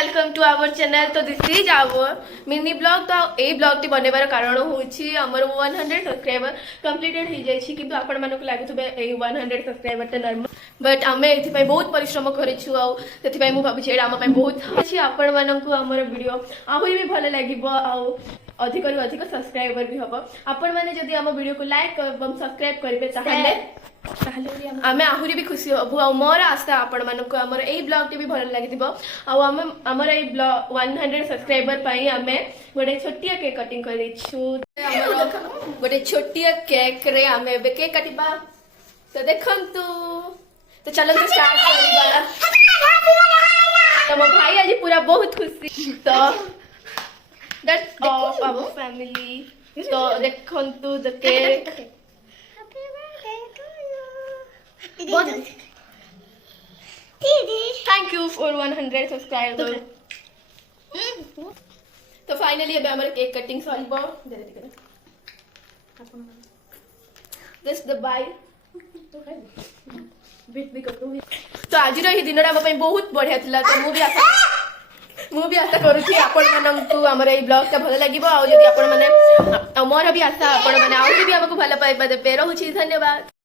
Welcome to our channel. तो this is our mini blog. तो ये ब्लॉग टी बनवार कारण होची हमर 100 सब्सक्राइबर कंप्लीटेड हो जाई किंतु आपण मानको लागुथबे ए 100 सब्सक्राइबर त नॉर्मल बट आमे एथि पय बहुत परिश्रम करिछु आ तेथि पय मु भाबुछि एडा हम पय बहुत अछि आपण मानको हमर वीडियो आहुरी भी भल लागिबो आ अधिक रु अधिक सब्सक्राइबर भी हबो। आपण माने जदी हम वीडियो को लाइक एवं सब्सक्राइब करिवे ताहले आमे आहुरी भी खुशी हबु आ मोर आशा आपण मानको हमर एई ब्लॉग टी भी भल लागिदिबो आ हमर एई ब्लॉग 100 सब्सक्राइबर पई आमे गोटे छोटिया केक कटिंग करिछु। हमर गोटे छोटिया केक रे आमे बे केक काटिबा तो देखंतु। तो चलो तो स्टार्ट करिबा। तो मो भाई आज पूरा बहुत खुशी। तो दैट्स ऑफ आवर फैमिली। तो देखंतु the cake thank you for 100 subscriber. तो फाइनली अब हमारे cake cutting solve this the bye. तो आज ही दिन बहुत बढ़िया थिला। तो मुझे आशा करुँगी आपण मानू आम ब्लॉग टा भल लगे आदि आपण मैंने मोर भी आशा आपण मैंने आगे भी आमको भल पाइबा देवे। रोचे धन्यवाद।